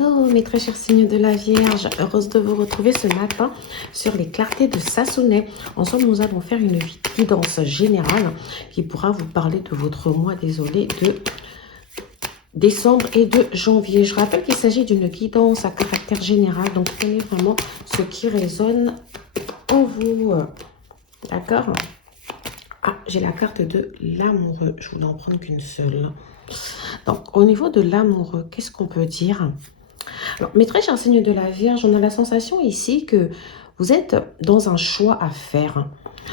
Hello mes très chers signes de la Vierge, heureuse de vous retrouver ce matin sur les clartés de Sassonet. Ensemble, nous allons faire une guidance générale qui pourra vous parler de votre mois, désolé, de décembre et de janvier. Je rappelle qu'il s'agit d'une guidance à caractère général, donc prenez vraiment ce qui résonne en vous. D'accord? Ah, j'ai la carte de l'amoureux. Je voulais en prendre qu'une seule. Donc, au niveau de l'amoureux, qu'est-ce qu'on peut dire? Alors, mes très chers signes de la Vierge, on a la sensation ici que vous êtes dans un choix à faire.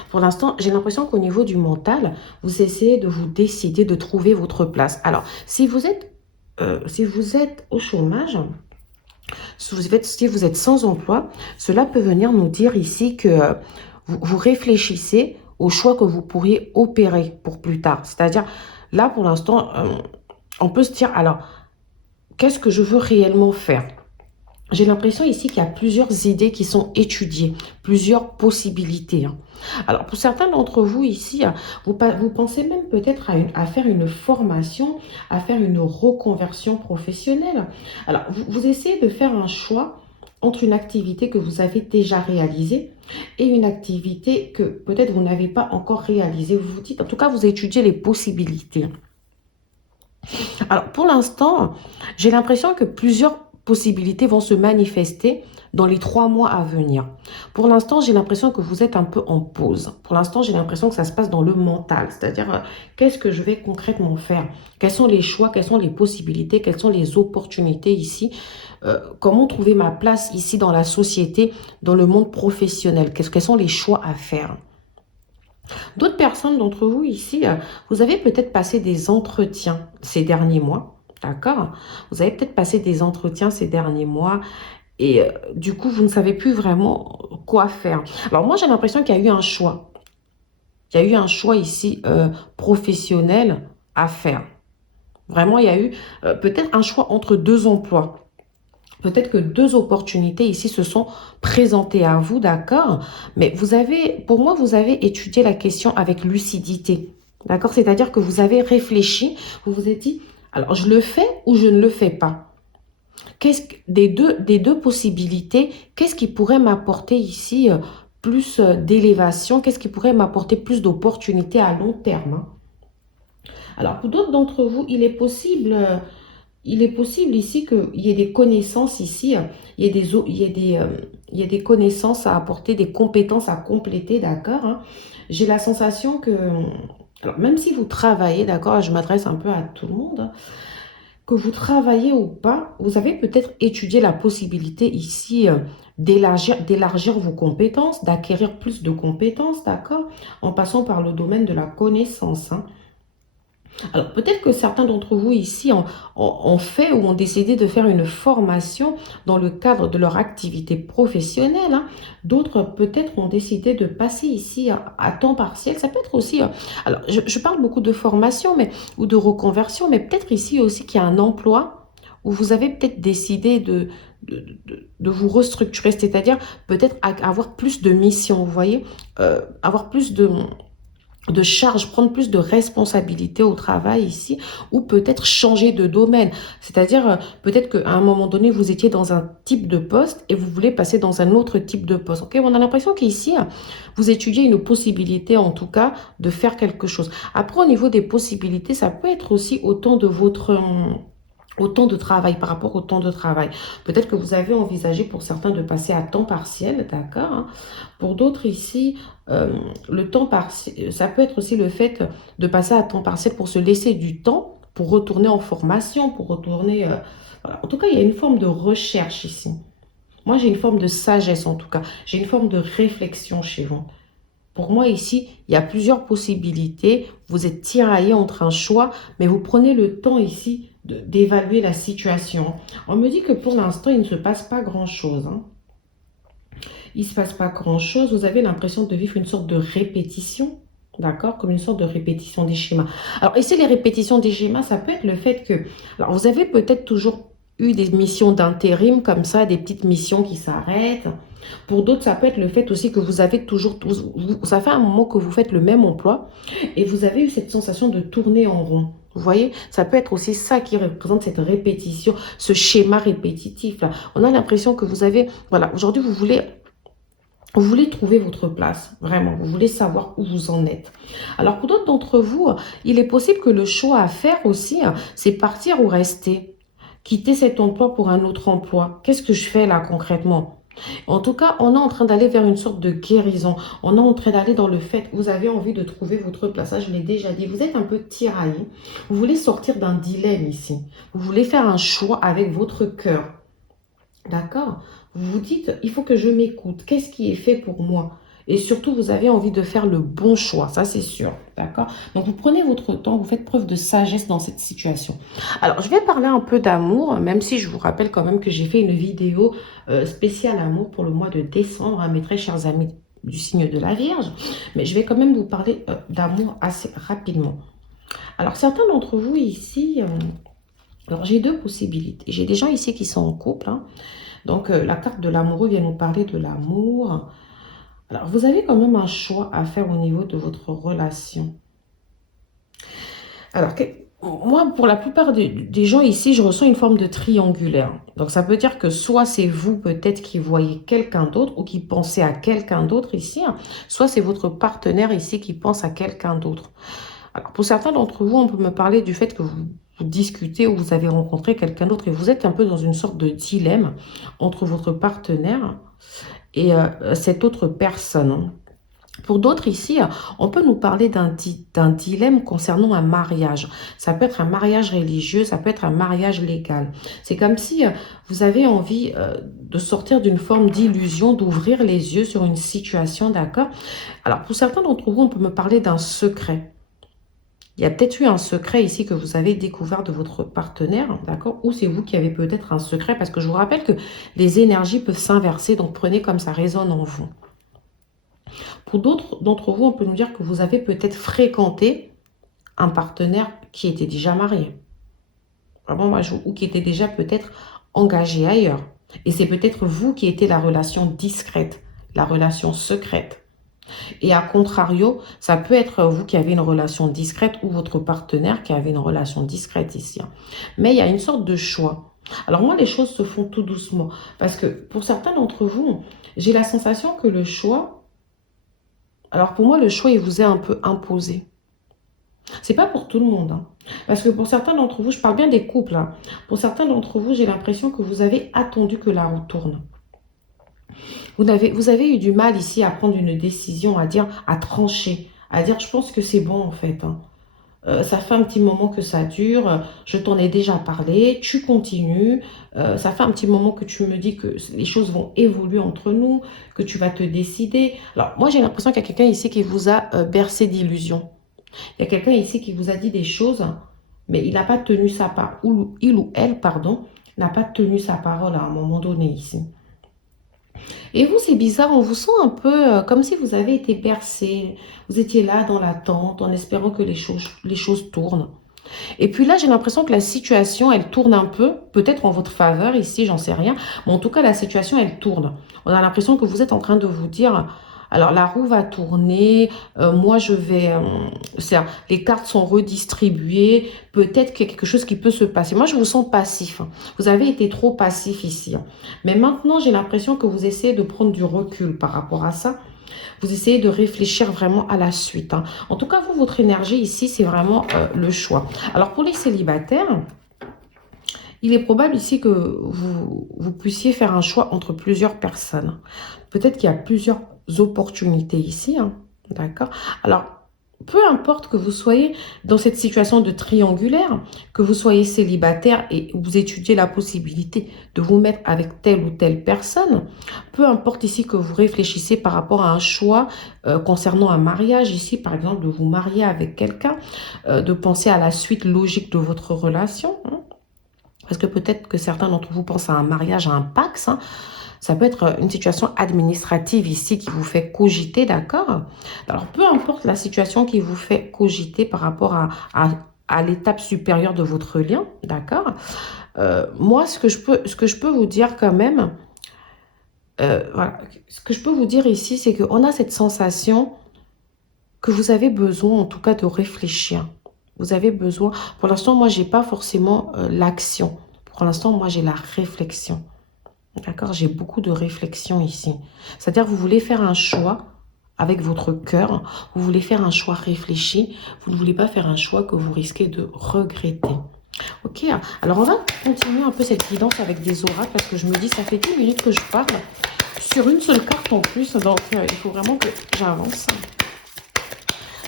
Pour l'instant, j'ai l'impression qu'au niveau du mental, vous essayez de vous décider, de trouver votre place. Alors, si vous êtes au chômage, si vous êtes sans emploi, cela peut venir nous dire ici que vous réfléchissez au choix que vous pourriez opérer pour plus tard. C'est-à-dire, là, pour l'instant, on peut se dire, alors, qu'est-ce que je veux réellement faire? J'ai l'impression ici qu'il y a plusieurs idées qui sont étudiées, plusieurs possibilités. Alors, pour certains d'entre vous ici, vous pensez même peut-être à faire une formation, à faire une reconversion professionnelle. Alors, vous essayez de faire un choix entre une activité que vous avez déjà réalisée et une activité que peut-être vous n'avez pas encore réalisée. Vous vous dites, en tout cas, vous étudiez les possibilités. Alors, pour l'instant, j'ai l'impression que plusieurs possibilités vont se manifester dans les 3 mois à venir. Pour l'instant, j'ai l'impression que vous êtes un peu en pause. Pour l'instant, j'ai l'impression que ça se passe dans le mental. C'est-à-dire, qu'est-ce que je vais concrètement faire? Quels sont les choix? Quelles sont les possibilités? Quelles sont les opportunités ici? Comment trouver ma place ici dans la société, dans le monde professionnel? Quels sont les choix à faire? D'autres personnes d'entre vous ici, vous avez peut-être passé des entretiens ces derniers mois, d'accord? Vous avez peut-être passé des entretiens ces derniers mois et du coup, vous ne savez plus vraiment quoi faire. Alors moi, j'ai l'impression qu'il y a eu un choix. Il y a eu un choix ici professionnel à faire. Vraiment, il y a eu peut-être un choix entre 2 emplois. Peut-être que 2 opportunités ici se sont présentées à vous, d'accord? Mais pour moi, vous avez étudié la question avec lucidité, d'accord? C'est-à-dire que vous avez réfléchi, vous vous êtes dit, alors je le fais ou je ne le fais pas? Des deux possibilités, qu'est-ce qui pourrait m'apporter ici plus d'élévation? Qu'est-ce qui pourrait m'apporter plus d'opportunités à long terme? Alors, pour d'autres d'entre vous, il est possible ici qu'il y ait des connaissances ici, il y a des connaissances à apporter, des compétences à compléter, d'accord, hein. J'ai la sensation que, alors même si vous travaillez, d'accord, je m'adresse un peu à tout le monde, hein, que vous travaillez ou pas, vous avez peut-être étudié la possibilité ici d'élargir vos compétences, d'acquérir plus de compétences, d'accord, en passant par le domaine de la connaissance, hein. Alors, peut-être que certains d'entre vous ici ont fait ou ont décidé de faire une formation dans le cadre de leur activité professionnelle, hein. D'autres, peut-être, ont décidé de passer ici à temps partiel. Ça peut être aussi... alors, je parle beaucoup de formation ou de reconversion, mais peut-être ici aussi qu'il y a un emploi où vous avez peut-être décidé de vous restructurer, c'est-à-dire peut-être avoir plus de missions, vous voyez, avoir plus de charge, prendre plus de responsabilités au travail ici, ou peut-être changer de domaine. C'est-à-dire, peut-être qu'à un moment donné, vous étiez dans un type de poste et vous voulez passer dans un autre type de poste. Ok, on a l'impression qu'ici, vous étudiez une possibilité, en tout cas, de faire quelque chose. Après, au niveau des possibilités, ça peut être aussi autant de travail, par rapport au temps de travail. Peut-être que vous avez envisagé pour certains de passer à temps partiel, d'accord, hein. Pour d'autres ici, le temps partiel, ça peut être aussi le fait de passer à temps partiel pour se laisser du temps, pour retourner en formation, pour retourner... voilà. En tout cas, il y a une forme de recherche ici. Moi, j'ai une forme de sagesse en tout cas. J'ai une forme de réflexion chez vous. Pour moi, ici, il y a plusieurs possibilités. Vous êtes tiraillé entre un choix, mais vous prenez le temps ici d'évaluer la situation. On me dit que pour l'instant, il ne se passe pas grand-chose, hein. Il ne se passe pas grand-chose. Vous avez l'impression de vivre une sorte de répétition, d'accord? Comme une sorte de répétition des schémas. Alors, ici, les répétitions des schémas, ça peut être le fait que... alors, vous avez peut-être toujours eu des missions d'intérim comme ça, des petites missions qui s'arrêtent. Pour d'autres, ça peut être le fait aussi que vous avez toujours, ça fait un moment que vous faites le même emploi et vous avez eu cette sensation de tourner en rond. Vous voyez, ça peut être aussi ça qui représente cette répétition, ce schéma répétitif là. On a l'impression que vous avez, voilà, aujourd'hui vous voulez trouver votre place, vraiment. Vous voulez savoir où vous en êtes. Alors, pour d'autres d'entre vous, il est possible que le choix à faire aussi, c'est partir ou rester. Quitter cet emploi pour un autre emploi. Qu'est-ce que je fais là concrètement? En tout cas, on est en train d'aller vers une sorte de guérison. On est en train d'aller dans le fait que vous avez envie de trouver votre place. Ça, je l'ai déjà dit. Vous êtes un peu tiraillé. Vous voulez sortir d'un dilemme ici. Vous voulez faire un choix avec votre cœur. D'accord? Vous vous dites, il faut que je m'écoute. Qu'est-ce qui est fait pour moi? Et surtout, vous avez envie de faire le bon choix. Ça, c'est sûr. D'accord? Donc, vous prenez votre temps. Vous faites preuve de sagesse dans cette situation. Alors, je vais parler un peu d'amour, même si je vous rappelle quand même que j'ai fait une vidéo spéciale amour pour le mois de décembre, à mes très chers amis du signe de la Vierge. Mais je vais quand même vous parler d'amour assez rapidement. Alors, certains d'entre vous ici... alors, j'ai deux possibilités. J'ai des gens ici qui sont en couple. Hein. Donc, la carte de l'amoureux vient nous parler de l'amour. Alors, vous avez quand même un choix à faire au niveau de votre relation. Alors, moi, pour la plupart des gens ici, je ressens une forme de triangulaire. Donc, ça veut dire que soit c'est vous peut-être qui voyez quelqu'un d'autre ou qui pensez à quelqu'un d'autre ici, hein, soit c'est votre partenaire ici qui pense à quelqu'un d'autre. Alors, pour certains d'entre vous, on peut me parler du fait que vous discutez ou vous avez rencontré quelqu'un d'autre et vous êtes un peu dans une sorte de dilemme entre votre partenaire et cette autre personne. Pour d'autres ici, on peut nous parler d'un dilemme concernant un mariage. Ça peut être un mariage religieux, ça peut être un mariage légal. C'est comme si vous avez envie de sortir d'une forme d'illusion, d'ouvrir les yeux sur une situation, d'accord? Alors, pour certains d'entre vous, on peut me parler d'un secret. Il y a peut-être eu un secret ici que vous avez découvert de votre partenaire, d'accord? Ou c'est vous qui avez peut-être un secret, parce que je vous rappelle que les énergies peuvent s'inverser, donc prenez comme ça résonne en vous. Pour d'autres d'entre vous, on peut nous dire que vous avez peut-être fréquenté un partenaire qui était déjà marié. Vraiment, ou qui était déjà peut-être engagé ailleurs. Et c'est peut-être vous qui étiez la relation discrète, la relation secrète. Et à contrario, ça peut être vous qui avez une relation discrète ou votre partenaire qui avait une relation discrète ici. Mais il y a une sorte de choix. Alors moi, les choses se font tout doucement. Parce que pour certains d'entre vous, j'ai la sensation que le choix... Alors pour moi, le choix, il vous est un peu imposé. C'est pas pour tout le monde. Hein. Parce que pour certains d'entre vous, je parle bien des couples. Hein. Pour certains d'entre vous, j'ai l'impression que vous avez attendu que la roue tourne. Vous avez eu du mal ici à prendre une décision, à dire, à trancher, à dire, je pense que c'est bon en fait. Hein. Ça fait un petit moment que ça dure, je t'en ai déjà parlé, tu continues, ça fait un petit moment que tu me dis que les choses vont évoluer entre nous, que tu vas te décider. Alors moi j'ai l'impression qu'il y a quelqu'un ici qui vous a bercé d'illusions. Il y a quelqu'un ici qui vous a dit des choses, mais il n'a pas tenu sa part, ou il ou elle, pardon, n'a pas tenu sa parole à un moment donné ici. Et vous, c'est bizarre, on vous sent un peu comme si vous avez été bercé. Vous étiez là dans l'attente, en espérant que les choses tournent. Et puis là, j'ai l'impression que la situation, elle tourne un peu, peut-être en votre faveur ici, j'en sais rien. Mais en tout cas, la situation, elle tourne. On a l'impression que vous êtes en train de vous dire... Alors, la roue va tourner, moi je vais... les cartes sont redistribuées, peut-être qu'il y a quelque chose qui peut se passer. Moi, je vous sens passif. Hein. Vous avez été trop passif ici. Hein. Mais maintenant, j'ai l'impression que vous essayez de prendre du recul par rapport à ça. Vous essayez de réfléchir vraiment à la suite. Hein. En tout cas, vous, votre énergie ici, c'est vraiment le choix. Alors, pour les célibataires... Il est probable ici que vous puissiez faire un choix entre plusieurs personnes. Peut-être qu'il y a plusieurs opportunités ici. Hein, d'accord? Alors, peu importe que vous soyez dans cette situation de triangulaire, que vous soyez célibataire et vous étudiez la possibilité de vous mettre avec telle ou telle personne, peu importe ici que vous réfléchissez par rapport à un choix concernant un mariage, ici par exemple de vous marier avec quelqu'un, de penser à la suite logique de votre relation, hein, parce que peut-être que certains d'entre vous pensent à un mariage, à un Pacs. Hein. Ça peut être une situation administrative ici qui vous fait cogiter, d'accord? Alors, peu importe la situation qui vous fait cogiter par rapport à à l'étape supérieure de votre lien, d'accord? Moi, ce que je peux vous dire quand même, voilà, ce que je peux vous dire ici, c'est qu'on a cette sensation que vous avez besoin, en tout cas, de réfléchir. Vous avez besoin, pour l'instant, moi, j'ai pas forcément l'action. Pour l'instant, moi, j'ai la réflexion. D'accord? J'ai beaucoup de réflexion ici. C'est-à-dire, vous voulez faire un choix avec votre cœur. Vous voulez faire un choix réfléchi. Vous ne voulez pas faire un choix que vous risquez de regretter. Ok? Alors, on va continuer un peu cette guidance avec des oracles parce que je me dis, ça fait 10 minutes que je parle sur une seule carte en plus. Donc, il faut vraiment que j'avance.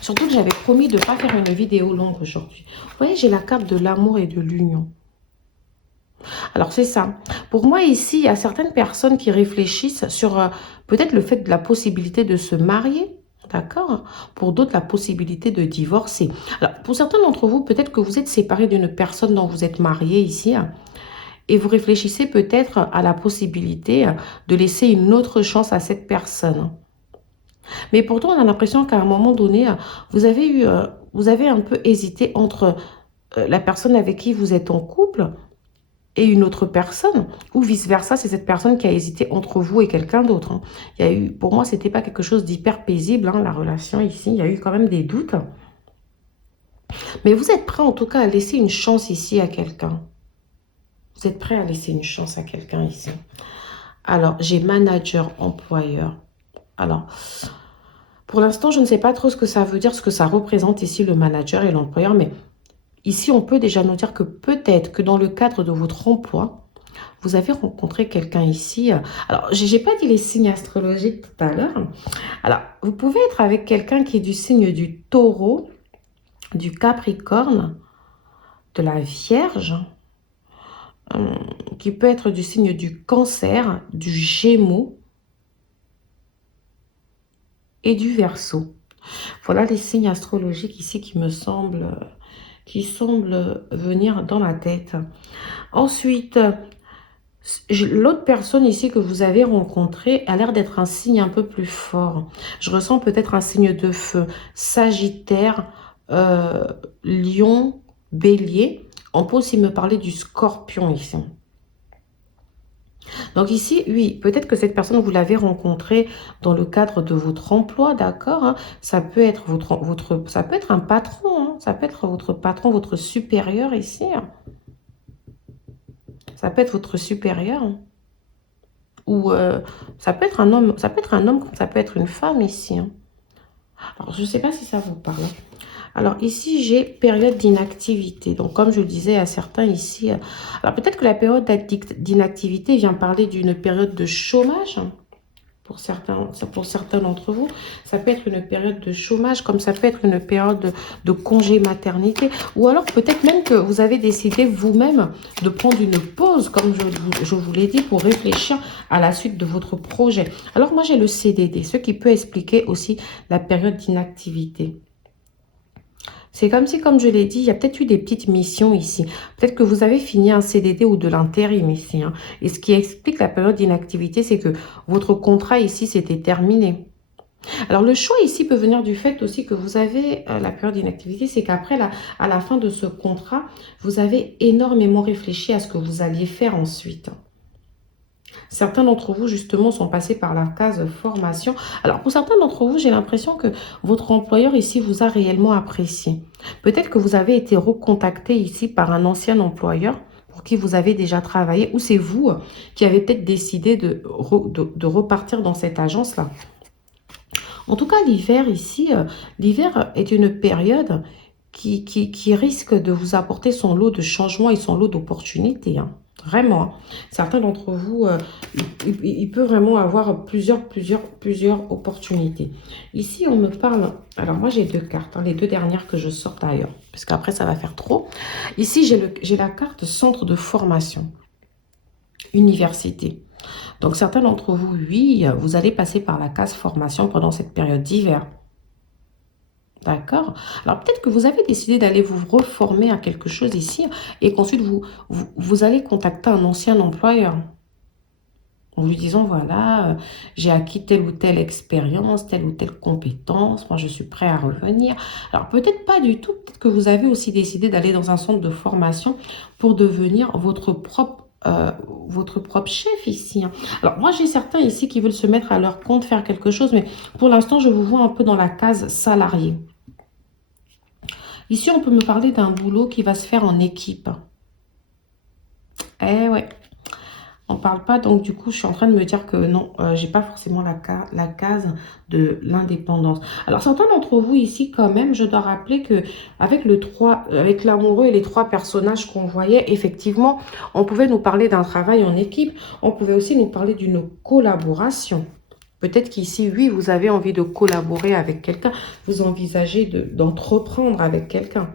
Surtout que j'avais promis de ne pas faire une vidéo longue aujourd'hui. Vous voyez, j'ai la carte de l'amour et de l'union. Alors, c'est ça. Pour moi, ici, il y a certaines personnes qui réfléchissent sur peut-être le fait de la possibilité de se marier. D'accord? Pour d'autres, la possibilité de divorcer. Alors, pour certains d'entre vous, peut-être que vous êtes séparés d'une personne dont vous êtes marié ici. Et vous réfléchissez peut-être à la possibilité de laisser une autre chance à cette personne. Mais pourtant, on a l'impression qu'à un moment donné, vous avez un peu hésité entre la personne avec qui vous êtes en couple et une autre personne, ou vice-versa, c'est cette personne qui a hésité entre vous et quelqu'un d'autre. Hein. Il y a eu, pour moi, c'était pas quelque chose d'hyper paisible, hein, la relation ici. Il y a eu quand même des doutes. Mais vous êtes prêt en tout cas à laisser une chance ici à quelqu'un. Vous êtes prêt à laisser une chance à quelqu'un ici. Alors, j'ai manager, employeur. Alors, pour l'instant, je ne sais pas trop ce que ça veut dire, ce que ça représente ici, le manager et l'employeur, mais ici, on peut déjà nous dire que peut-être que dans le cadre de votre emploi, vous avez rencontré quelqu'un ici. Alors, je n'ai pas dit les signes astrologiques tout à l'heure. Alors, vous pouvez être avec quelqu'un qui est du signe du taureau, du capricorne, de la vierge, qui peut être du signe du cancer, du gémeaux et du verseau. Voilà les signes astrologiques ici qui me semblent, qui semblent venir dans la tête. Ensuite, l'autre personne ici que vous avez rencontrée a l'air d'être un signe un peu plus fort. Je ressens peut-être un signe de feu. Sagittaire, Lion, Bélier. On peut aussi me parler du Scorpion ici. Donc ici, oui, peut-être que cette personne, vous l'avez rencontrée dans le cadre de votre emploi, d'accord, hein. Ça peut être ça peut être un patron, hein. Ça peut être votre patron, votre supérieur ici. Ça peut être votre supérieur. Ou ça peut être un homme, ça peut être un homme comme ça peut être une femme ici. Hein. Alors, je ne sais pas si ça vous parle. Alors, ici, j'ai période d'inactivité. Donc, comme je le disais à certains ici, alors peut-être que la période d'inactivité vient parler d'une période de chômage. Pour certains d'entre vous, ça peut être une période de chômage, comme ça peut être une période de congé maternité, ou alors peut-être même que vous avez décidé vous-même de prendre une pause, comme je vous l'ai dit, pour réfléchir à la suite de votre projet. Alors moi, j'ai le CDD, ce qui peut expliquer aussi la période d'inactivité. C'est comme si, comme je l'ai dit, il y a peut-être eu des petites missions ici. Peut-être que vous avez fini un CDD ou de l'intérim ici. Hein. Et ce qui explique la période d'inactivité, c'est que votre contrat ici, s'était terminé. Alors, le choix ici peut venir du fait aussi que vous avez la période d'inactivité. C'est qu'après, à la fin de ce contrat, vous avez énormément réfléchi à ce que vous alliez faire ensuite. Certains d'entre vous, justement, sont passés par la case formation. Alors, pour certains d'entre vous, j'ai l'impression que votre employeur ici vous a réellement apprécié. Peut-être que vous avez été recontacté ici par un ancien employeur pour qui vous avez déjà travaillé, ou c'est vous qui avez peut-être décidé de repartir dans cette agence-là. En tout cas, l'hiver ici, l'hiver est une période qui risque de vous apporter son lot de changements et son lot d'opportunités, hein. Vraiment. Certains d'entre vous, il peut vraiment avoir plusieurs opportunités. Ici, on me parle... Alors, moi, j'ai deux cartes, hein, les deux dernières que je sors d'ailleurs, parce qu'après, ça va faire trop. Ici, j'ai la carte centre de formation, université. Donc, certains d'entre vous, oui, vous allez passer par la case formation pendant cette période d'hiver. D'accord? Alors, peut-être que vous avez décidé d'aller vous reformer à quelque chose ici et qu'ensuite, vous allez contacter un ancien employeur. En vous disant, voilà, j'ai acquis telle ou telle expérience, telle ou telle compétence, moi je suis prêt à revenir. Alors peut-être pas du tout, peut-être que vous avez aussi décidé d'aller dans un centre de formation pour devenir votre propre chef ici, hein. Alors moi j'ai certains ici qui veulent se mettre à leur compte, faire quelque chose, mais pour l'instant je vous vois un peu dans la case salarié. Ici on peut me parler d'un boulot qui va se faire en équipe. Eh ouais. On ne parle pas, donc du coup, je suis en train de me dire que non, j'ai pas forcément la case de l'indépendance. Alors, certains d'entre vous ici, quand même, je dois rappeler que avec avec l'amoureux et les 3 personnages qu'on voyait, effectivement, on pouvait nous parler d'un travail en équipe. On pouvait aussi nous parler d'une collaboration. Peut-être qu'ici, oui, vous avez envie de collaborer avec quelqu'un. Vous envisagez d'entreprendre avec quelqu'un.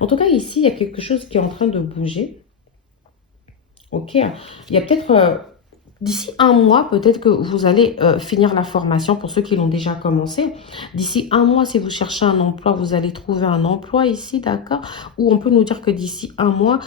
En tout cas, ici, il y a quelque chose qui est en train de bouger. Ok, il y a peut-être d'ici un mois, peut-être que vous allez finir la formation pour ceux qui l'ont déjà commencé. D'ici un mois, si vous cherchez un emploi, vous allez trouver un emploi ici, d'accord? Ou on peut nous dire que d'ici un mois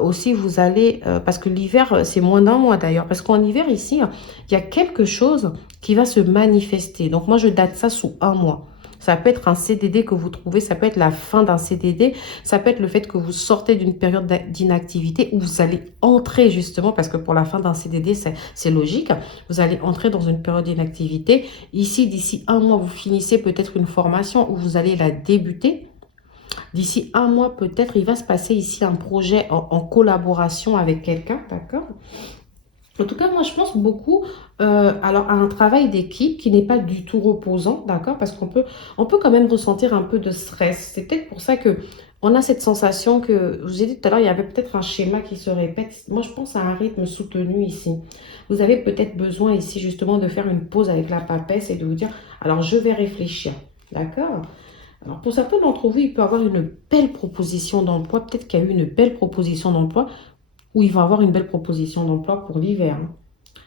aussi, vous allez, parce que l'hiver, c'est moins d'un mois d'ailleurs, parce qu'en hiver ici, il y a quelque chose qui va se manifester. Donc moi, je date ça sous un mois. Ça peut être un CDD que vous trouvez, ça peut être la fin d'un CDD, ça peut être le fait que vous sortez d'une période d'inactivité où vous allez entrer justement, parce que pour la fin d'un CDD, c'est logique, vous allez entrer dans une période d'inactivité. Ici, d'ici un mois, vous finissez peut-être une formation où vous allez la débuter. D'ici un mois, peut-être, il va se passer ici un projet en collaboration avec quelqu'un, d'accord? En tout cas, moi, je pense beaucoup alors, à un travail d'équipe qui n'est pas du tout reposant, d'accord? Parce on peut quand même ressentir un peu de stress. C'est peut-être pour ça que on a cette sensation que, je vous ai dit tout à l'heure, il y avait peut-être un schéma qui se répète. Moi, je pense à un rythme soutenu ici. Vous avez peut-être besoin ici justement de faire une pause avec la papesse et de vous dire, alors je vais réfléchir, d'accord? Alors, pour certains d'entre vous, il peut y avoir une belle proposition d'emploi. Peut-être qu'il y a eu une belle proposition d'emploi ou il va avoir une belle proposition d'emploi pour l'hiver, hein.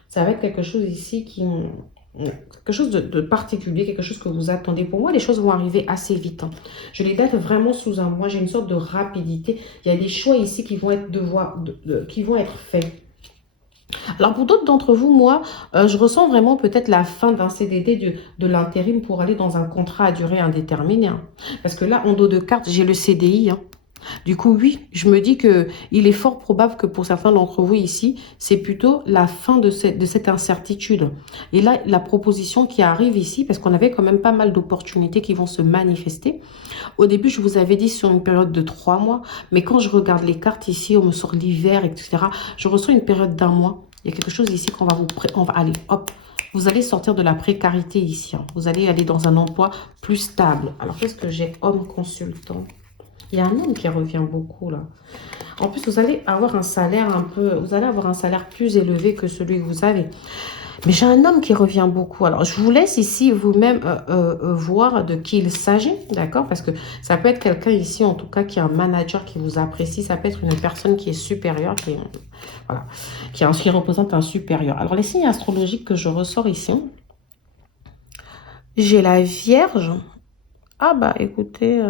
Ça va être quelque chose ici quelque chose de particulier, quelque chose que vous attendez. Pour moi, les choses vont arriver assez vite, hein. Je les date vraiment sous un mois. J'ai une sorte de rapidité. Il y a des choix ici qui vont être, qui vont être faits. Alors pour d'autres d'entre vous, moi, je ressens vraiment peut-être la fin d'un CDD de l'intérim pour aller dans un contrat à durée indéterminée, hein. Parce que là, en dos de carte, j'ai le CDI, hein. Du coup, oui, je me dis que il est fort probable que pour certains d'entre vous ici, c'est plutôt la fin de cette incertitude. Et là, la proposition qui arrive ici, parce qu'on avait quand même pas mal d'opportunités qui vont se manifester. Au début, je vous avais dit sur une période de 3 mois, mais quand je regarde les cartes ici, on me sort l'hiver, etc., je ressens une période d'un mois. Il y a quelque chose ici on va aller, hop, vous allez sortir de la précarité ici, hein. Vous allez aller dans un emploi plus stable. Alors, qu'est-ce que j'ai? Homme consultant. Il y a un homme qui revient beaucoup là. En plus, vous allez avoir un salaire vous allez avoir un salaire plus élevé que celui que vous avez. Mais j'ai un homme qui revient beaucoup. Alors, je vous laisse ici vous-même voir de qui il s'agit, d'accord? Parce que ça peut être quelqu'un ici, en tout cas, qui est un manager qui vous apprécie. Ça peut être une personne qui est supérieure, voilà, qui représente un supérieur. Alors, les signes astrologiques que je ressors ici, j'ai la Vierge. Ah bah écoutez,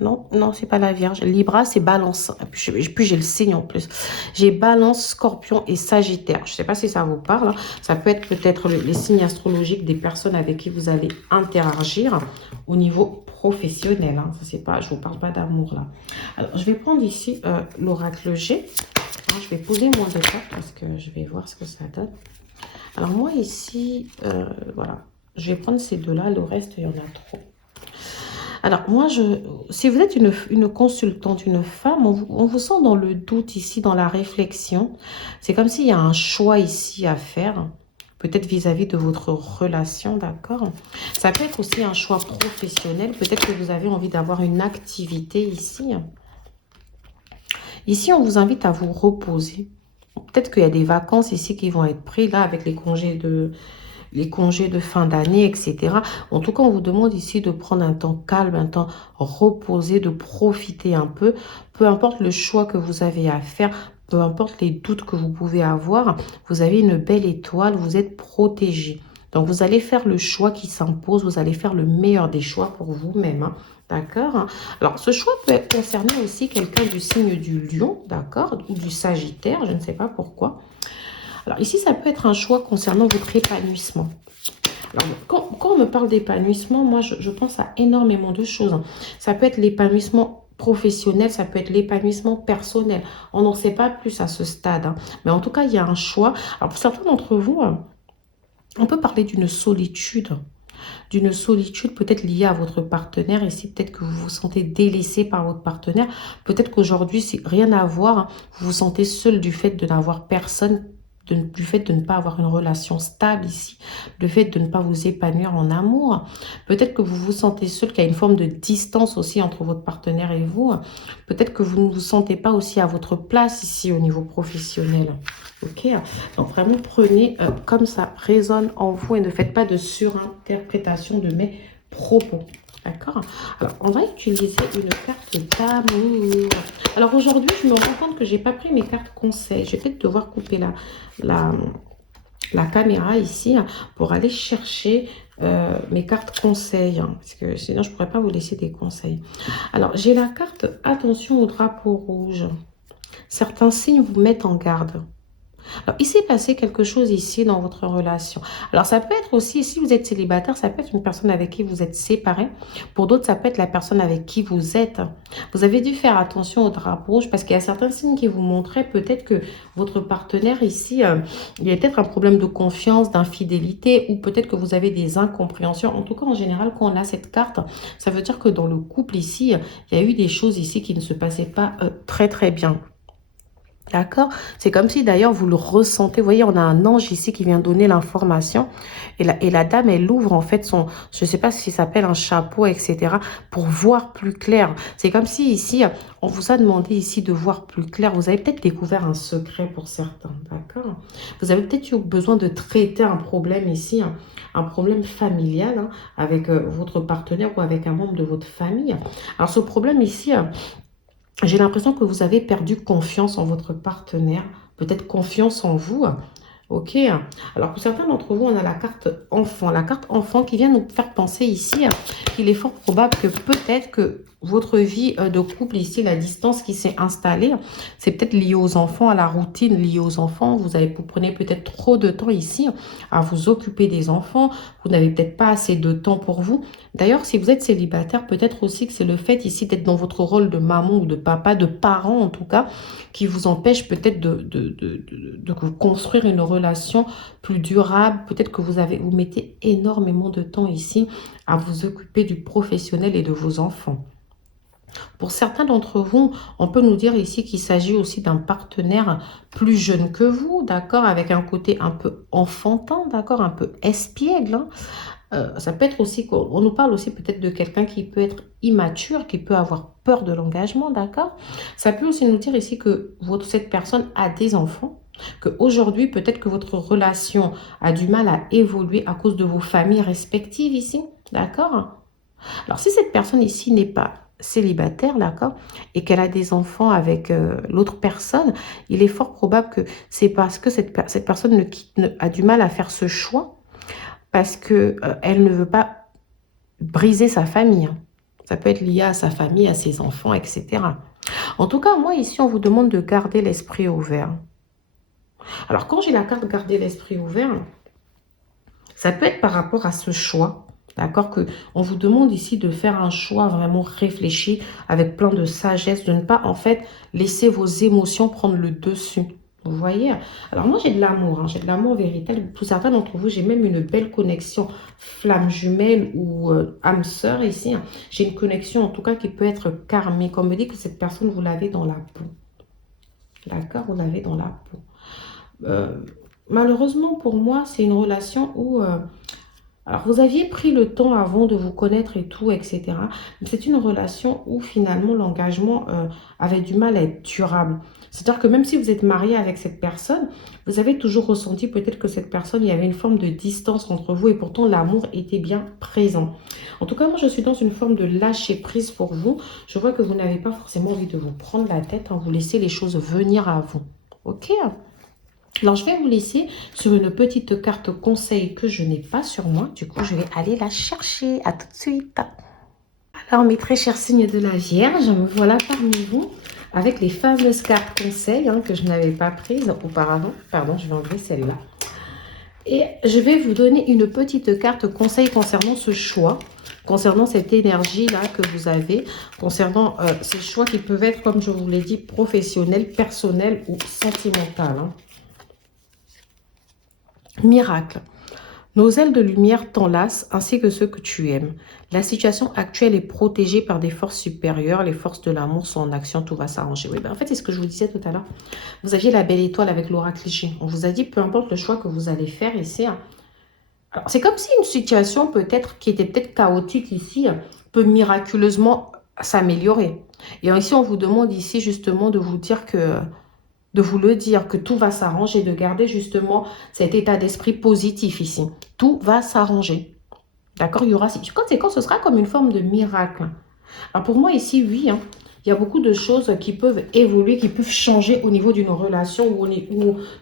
non, non, c'est pas la Vierge. Libra, c'est Balance. Puis j'ai le signe en plus. J'ai Balance, Scorpion et Sagittaire. Je sais pas si ça vous parle, hein. Ça peut être peut-être les signes astrologiques des personnes avec qui vous allez interagir au niveau professionnel, hein. Ça, c'est pas, je vous parle pas d'amour là. Alors, je vais prendre ici l'oracle G. Hein, je vais poser moins de cartes parce que je vais voir ce que ça donne. Alors moi ici, voilà. Je vais prendre ces deux-là. Le reste, il y en a trop. Alors, moi, si vous êtes une consultante, une femme, on vous sent dans le doute ici, dans la réflexion. C'est comme s'il y a un choix ici à faire, peut-être vis-à-vis de votre relation, d'accord? Ça peut être aussi un choix professionnel. Peut-être que vous avez envie d'avoir une activité ici. Ici, on vous invite à vous reposer. Peut-être qu'il y a des vacances ici qui vont être prises, là, avec les congés de fin d'année, etc. En tout cas, on vous demande ici de prendre un temps calme, un temps reposé, de profiter un peu. Peu importe le choix que vous avez à faire, peu importe les doutes que vous pouvez avoir, vous avez une belle étoile, vous êtes protégé. Donc, vous allez faire le choix qui s'impose, vous allez faire le meilleur des choix pour vous-même, hein. D'accord? Alors, ce choix peut concerner aussi quelqu'un du signe du lion, d'accord? Ou du sagittaire, je ne sais pas pourquoi. Alors ici, ça peut être un choix concernant votre épanouissement. Alors, quand on me parle d'épanouissement, moi, je pense à énormément de choses. Ça peut être l'épanouissement professionnel, ça peut être l'épanouissement personnel. On n'en sait pas plus à ce stade, hein. Mais en tout cas, il y a un choix. Alors, pour certains d'entre vous, on peut parler d'une solitude. D'une solitude peut-être liée à votre partenaire. Ici, peut-être que vous vous sentez délaissé par votre partenaire. Peut-être qu'aujourd'hui, c'est rien à voir, hein. Vous vous sentez seul du fait de n'avoir personne, du fait de ne pas avoir une relation stable ici, le fait de ne pas vous épanouir en amour. Peut-être que vous vous sentez seul, qu'il y a une forme de distance aussi entre votre partenaire et vous. Peut-être que vous ne vous sentez pas aussi à votre place ici au niveau professionnel. Ok, donc vraiment prenez comme ça résonne en vous et ne faites pas de surinterprétation de mes propos. D'accord? Alors, on va utiliser une carte d'amour. Alors, aujourd'hui, je me rends compte que j'ai pas pris mes cartes conseils. Je vais peut-être devoir couper la caméra ici pour aller chercher mes cartes conseils. Parce que sinon, je pourrais pas vous laisser des conseils. Alors, j'ai la carte attention au drapeau rouge. Certains signes vous mettent en garde. Alors, il s'est passé quelque chose ici dans votre relation. Alors, ça peut être aussi, si vous êtes célibataire, ça peut être une personne avec qui vous êtes séparé. Pour d'autres, ça peut être la personne avec qui vous êtes. Vous avez dû faire attention au drapeau rouge parce qu'il y a certains signes qui vous montraient peut-être que votre partenaire ici, il y a peut-être un problème de confiance, d'infidélité ou peut-être que vous avez des incompréhensions. En tout cas, en général, quand on a cette carte, ça veut dire que dans le couple ici, il y a eu des choses ici qui ne se passaient pas très, très bien. D'accord? C'est comme si d'ailleurs vous le ressentez. Vous voyez, on a un ange ici qui vient donner l'information. Et la dame, elle ouvre en fait son, je ne sais pas si ça s'appelle un chapeau, etc. pour voir plus clair. C'est comme si ici, on vous a demandé ici de voir plus clair. Vous avez peut-être découvert un secret pour certains. D'accord? Vous avez peut-être eu besoin de traiter un problème ici, un problème familial avec votre partenaire ou avec un membre de votre famille. Alors ce problème ici... j'ai l'impression que vous avez perdu confiance en votre partenaire, peut-être confiance en vous. Ok. Alors, pour certains d'entre vous, on a la carte enfant. La carte enfant qui vient nous faire penser ici qu'il est fort probable que peut-être que votre vie de couple ici, la distance qui s'est installée, c'est peut-être lié aux enfants, à la routine liée aux enfants. Vous prenez peut-être trop de temps ici à vous occuper des enfants. Vous n'avez peut-être pas assez de temps pour vous. D'ailleurs, si vous êtes célibataire, peut-être aussi que c'est le fait ici d'être dans votre rôle de maman ou de papa, de parent en tout cas, qui vous empêche peut-être de construire une relation plus durable. Peut-être que vous mettez énormément de temps ici à vous occuper du professionnel et de vos enfants. Pour certains d'entre vous, on peut nous dire ici qu'il s'agit aussi d'un partenaire plus jeune que vous, d'accord, avec un côté un peu enfantin, d'accord, un peu espiègle, hein. Ça peut être aussi, on nous parle aussi peut-être de quelqu'un qui peut être immature, qui peut avoir peur de l'engagement, d'accord? Ça peut aussi nous dire ici que cette personne a des enfants, qu'aujourd'hui, peut-être que votre relation a du mal à évoluer à cause de vos familles respectives ici, d'accord? Alors, si cette personne ici n'est pas célibataire, d'accord, et qu'elle a des enfants avec l'autre personne, il est fort probable que c'est parce que cette personne a du mal à faire ce choix parce que elle ne veut pas briser sa famille. Ça peut être lié à sa famille, à ses enfants, etc. En tout cas, moi, ici, on vous demande de garder l'esprit ouvert. Alors, quand j'ai la carte garder l'esprit ouvert, ça peut être par rapport à ce choix. D'accord? On vous demande ici de faire un choix vraiment réfléchi, avec plein de sagesse, de ne pas, en fait, laisser vos émotions prendre le dessus. Vous voyez? Alors moi, j'ai de l'amour, hein, j'ai de l'amour véritable. Pour certains d'entre vous, j'ai même une belle connexion flamme jumelle ou âme sœur ici, hein. J'ai une connexion, en tout cas, qui peut être karmique. On me dit que cette personne, vous l'avez dans la peau. D'accord? Vous l'avez dans la peau. Malheureusement, pour moi, c'est une relation où... alors, vous aviez pris le temps avant de vous connaître et tout, etc. C'est une relation où finalement l'engagement avait du mal à être durable. C'est-à-dire que même si vous êtes marié avec cette personne, vous avez toujours ressenti peut-être que cette personne, il y avait une forme de distance entre vous et pourtant l'amour était bien présent. En tout cas, moi, je suis dans une forme de lâcher prise pour vous. Je vois que vous n'avez pas forcément envie de vous prendre la tête, hein, vous laissez les choses venir à vous. Ok? Alors, je vais vous laisser sur une petite carte conseil que je n'ai pas sur moi. Du coup, je vais aller la chercher. À tout de suite. Alors, mes très chers signes de la Vierge, me voilà parmi vous. avec les fameuses cartes conseils que je n'avais pas prises auparavant. Pardon, je vais enlever celle-là. Et je vais vous donner une petite carte conseil concernant ce choix, concernant cette énergie-là que vous avez, concernant ces choix qui peuvent être, comme je vous l'ai dit, professionnels, personnels ou sentimentaux. Miracle. Nos ailes de lumière t'enlacent ainsi que ceux que tu aimes. La situation actuelle est protégée par des forces supérieures. Les forces de l'amour sont en action, tout va s'arranger. Oui, ben en fait, c'est ce que je vous disais tout à l'heure. Vous aviez la belle étoile avec l'oracle J. On vous a dit, peu importe le choix que vous allez faire ici. Alors, c'est comme si une situation peut-être qui était peut-être chaotique ici peut miraculeusement s'améliorer. Et ici, on vous demande ici justement de vous dire que de vous le dire, que tout va s'arranger, de garder justement cet état d'esprit positif ici. Tout va s'arranger. D'accord? Il y aura, quand ce sera comme une forme de miracle. Alors pour moi ici, oui, il y a beaucoup de choses qui peuvent évoluer, qui peuvent changer au niveau d'une relation ou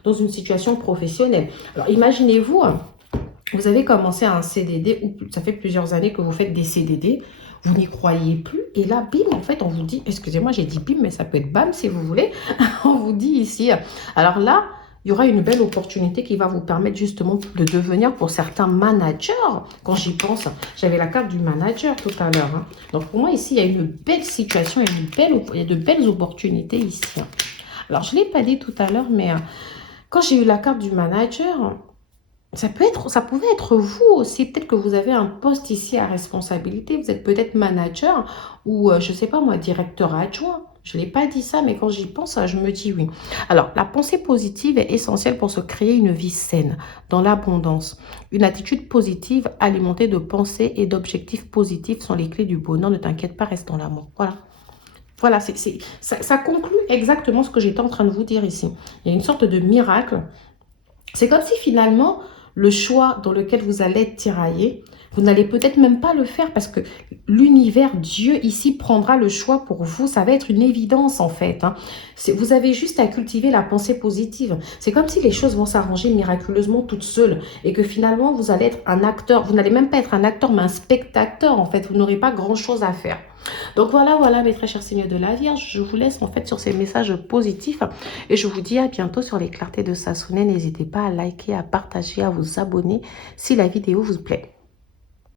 dans une situation professionnelle. Alors imaginez-vous, vous avez commencé un CDD, ou ça fait plusieurs années que vous faites des CDD, vous n'y croyez plus, et là, bim, en fait, on vous dit, excusez-moi, j'ai dit bim, mais ça peut être bam si vous voulez, on vous dit ici, alors là, il y aura une belle opportunité qui va vous permettre justement de devenir pour certains managers. Quand j'y pense, j'avais la carte du manager tout à l'heure. Donc pour moi ici, il y a une belle situation, il y a de belles opportunités ici. Alors je ne l'ai pas dit tout à l'heure, mais quand j'ai eu la carte du manager, ça pouvait être vous aussi. Peut-être que vous avez un poste ici à responsabilité. Vous êtes peut-être manager ou, je ne sais pas moi, directeur adjoint. Je ne l'ai pas dit ça, mais quand j'y pense, je me dis oui. Alors, la pensée positive est essentielle pour se créer une vie saine, dans l'abondance. Une attitude positive alimentée de pensées et d'objectifs positifs sont les clés du bonheur. Ne t'inquiète pas, reste dans l'amour. Voilà. Voilà, ça conclut exactement ce que j'étais en train de vous dire ici. Il y a une sorte de miracle. C'est comme si finalement, le choix dans lequel vous allez être tiraillé, vous n'allez peut-être même pas le faire parce que l'univers, Dieu ici prendra le choix pour vous. Ça va être une évidence en fait. Vous avez juste à cultiver la pensée positive. C'est comme si les choses vont s'arranger miraculeusement toutes seules et que finalement vous allez être un acteur. Vous n'allez même pas être un acteur mais un spectateur en fait. Vous n'aurez pas grand chose à faire. Donc voilà mes très chers signes de la Vierge, je vous laisse en fait sur ces messages positifs et je vous dis à bientôt sur les clartés de Sassonet. N'hésitez pas à liker, à partager, à vous abonner si la vidéo vous plaît.